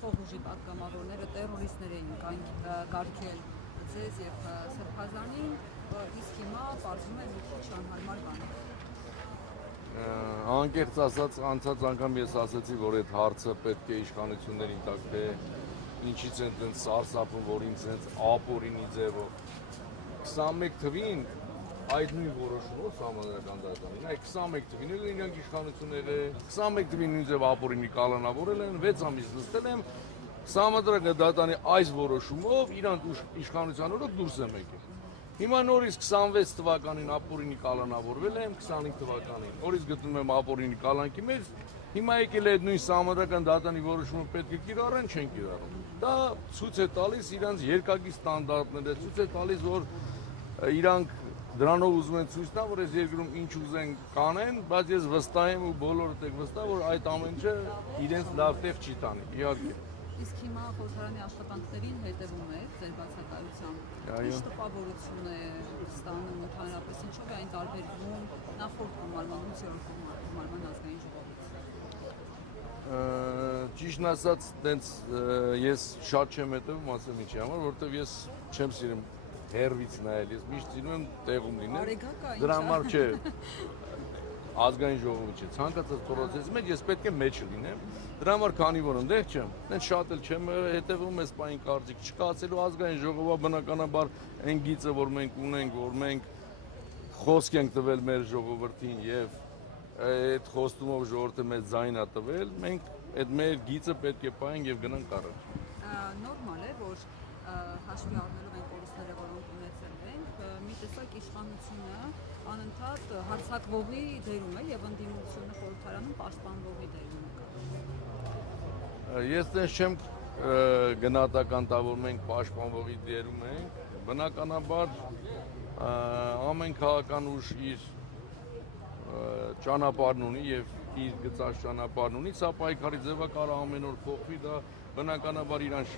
Աշխող ուժի պատգամավորները տերորիստներ էին կարգել ձեզ եւ Սրբազանին, իսկ հիմա պարզվում է մի քիչ անհարմար բան։ Անկեղծ ասած, անցած անգամ ես ասացի, որ այդ հարցը պետք է իշխանություններին տակ, թե ինչից են դենց սարսափում, որ ինձ հենց ապօրինի ձևով 21 թվին այդ նույն որոշումով Սահմանադրական դատարանին, այդ 21 թվին էլ իրանք իշխանություն եղել, 21 թվին նույն ձև ապօրինի կալանավորել են, 6 ամիս նստել եմ, Սահմանադրական դատարանի այս որոշումով իրանք իշխանության օրոք դուրս եմ եկել։ Հիմա նորից 26 թվականին ապօրինի կալանավորվել եմ, 25 թվականին նորից գտնում եմ ապօրինի կալանքի մեջ, հիմա եկել է այդ նույն Սահմանադրական դատարանի որոշումը պետք է կիրառեն, չեն կիրառում։ Դա ցույց է տալիս իրանց երկակի ստանդարտները, ցույց է տալիս, որ իրանք դրանով ուզում են ցույց տալ, որ այս երկրում ինչ ուզեն կանեն, բայց ես վստահ եմ ու բոլորդ եք վստահ, որ այդ ամեն ինչը իրենց լավ տեղ չի տանի, իհարկե։ Իսկ հիմա խորհրդարանի աշխատանքներին հետևում եք ձեր բացակայությամբ։ Ինչ տպավորություն է ստանում ընդհանրապես, ինչով է այն տարբերվում նախորդ գումարմանից, երրորդ գումարման ազգային ժողովից։ Ճիշտն ասած, տենց ես շատ չեմ հետևում, ասեմ ինչի համար, որովհետև ես չեմ սիրում հերվից նայել, ես միշտ սիրում եմ տեղում լինել։ Դրա համար չէ, ազգային ժողովի չէ, ցանկացած պրոցեսի մեջ ես պետք է մեջը լինեմ։ Դրա համար քանի որ ընդեղ չեմ, տենց շատ էլ չեմ հետևում, այս պահին կարծիք չկա, ասելու ազգային ժողովը բնականաբար այն գիծը, որ մենք ունենք, որ մենք խոսք ենք տվել մեր ժողովրդին եւ այդ խոստումով ժողովուրդը մեծ ձայն է տվել, մենք այդ մեր գիծը պետք է պահենք եւ գնանք առաջ։ Նորմալ է, որ հաշվի առնելով այն կորուստները, որոնք ունեցել ենք, մի տեսակ իշխանությունը անընդհատ հարձակվողի դերում է եւ ընդդիմությունը խորհրդարանում պաշտպանվողի դերում է։ Ես դες չեմ գնահատական տա, որ մենք պաշտպանվողի դերում ենք, բնականաբար ամեն քաղաքական ուժ իր ճանապարհն ունի եւ իր գծած ճանապարհն ունի, սա պայքարի ձևը կարող ամեն օր փոխվի, դա բնականաբար իրանք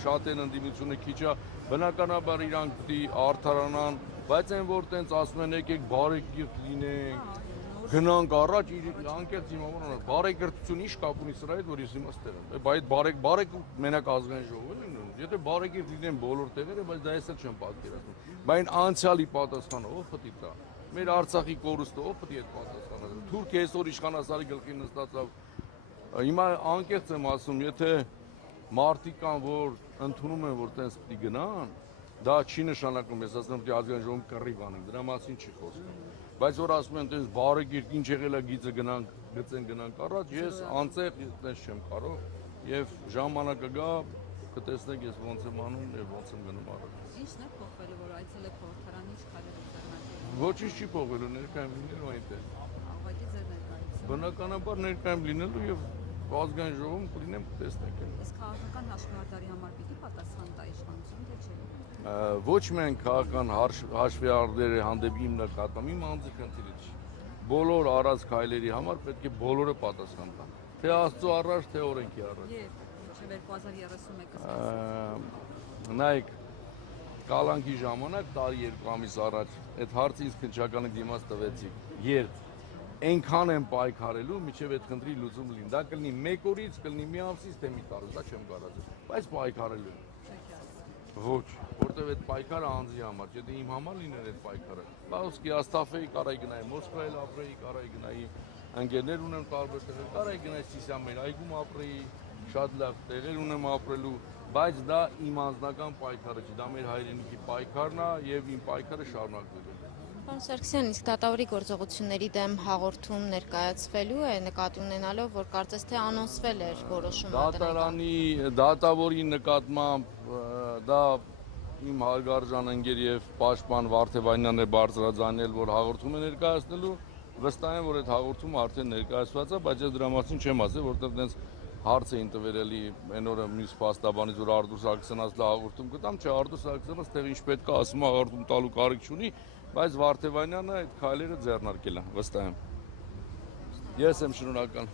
շատ են ընդդիմությունը քիչ է, բնականաբար իրանք պիտի արդարանան, բայց այն որ տենց ասում են եկեք բարեկիրթ լինենք, գնանք առաջ, անկեղծ իմավորան, բարեկիրթություն ի՞նչ կապ ունի սրա հետ, որ ես հիմա ստեղ եմ, այդ բարեք մենակ ազգային ժողովն է լինում, եթե բարեկիրթ լինեն բոլոր տեղերը, բայց դա ես էլ չեմ պատկերացնում, բայց անցյալի պատասխանը ով պետք է տա, մեր Արցախի կորուստը ով պետք է այդ պատասխանը տա, Թուրքիա այսօր իշխանասարի գլխին նստածավ, հիմա անկեղծ եմ ասում, եթե մարդիկ կան, որ ընդունում են, որ տենց պիտի գնան, դա չի նշանակում, ես ասում եմ, պիտի ազգային ժողովում կռիվ անենք, դրա մասին չի խոսքը, բայց որ ասում են տենց բարեկիրթ, ինչ եղել է գիծը գնանք առաջ, ես անձեղ տենց չեմ կարող եւ ժամանակը գա, կտեսնեք ես ոնց եմ անում եւ ոնց եմ գնում առաջ։ Ինչն է փոխվելու, որ այցելեք խորհրդարան, ինչ քայլեր եք ձեռնարկել։ Ոչինչ չի փոխվելու, ներկայ եմ լինելու այնտեղ։ Ուղղակի ձեր ներկայությունը։ Բնականաբար ներկայ եմ լինելու եւ ազգային ժողովում կլինեմ, կտեսնեք։ Իսկ քաղաքական հաշվարկների համար պիտի պատասխան տա իշխանությունը, թե չէ։ Ոչ միայն քաղաքական հաշվարկների հանդեպ իմ նկատմամբ, իմ անձի խնդիրը չի։ Բոլոր առած քայլերի համար պետք է բոլորը պատասխան տան։ Թե Աստծո առաջ, թե օրենքի առաջ։ Եվ մինչև 2031-ը։ Նայեք, կալանքի ժամանակ տարի 2 ամիս առաջ այդ հարցը ինձ քննչականի դիմաց տվեցիք։ Երբ այնքան եմ պայքարելու, մինչև այդ խնդրի լուծում լինի։ Դա կլինի 1 օրից, կլինի մի ամսից, թե մի տարուց, դա չեմ կարող, բայց պայքարելու եմ։ Ոչ, որտեվ այդ պայքարը անձի համար, եթե իմ համար լիներ այդ պայքարը, բավոսկի Աստաֆեի կարայի գնայի, Մոսկվայել ապրեի, կարայի գնայի, ընկերներ ունեմ տարբեր տեղեր, կարայի գնայի Սիսիամեր այգում ապրեի, շատ լավ տեղեր ունեմ ապրելու, բայց դա իմ անձնական պայքարը չի, դա մեր հայրենիքի պայքարն է եւ իմ պայքարը շարունակվելու է։ Պարոն Սարգսյան, իսկ դատավորի գործողությունների դեմ հաղորդում ներկայացվելու է նկատի ունենալով, որ կարծես թե անոնսվել էր որոշումը։ Դատավորի նկատմամբ դա իմ հարգարժան ընկեր եւ պաշտպան Վարդևանյանն է բարձրաձայնել, որ հաղորդում է ներկայացնելու, վստահ եմ, որ այդ հաղորդումը արդեն ներկայացված է, բայց ես դրա մասին չեմ ասել, որովհետեւ դենց հարց էին տվել էլի այն օրը մյուս փաստաբանից, որ Արտուր Սարգսյանից հաղորդում կտամ, չէ, Արտուր Սարգսյանը ստեղ ինչ պետք է ասում, հաղորդում տալու կարիք չունի, բայց Վարդևանյանը այդ քայլերը ձեռնարկել է, վստահ եմ։ Ես եմ շնորհակալ։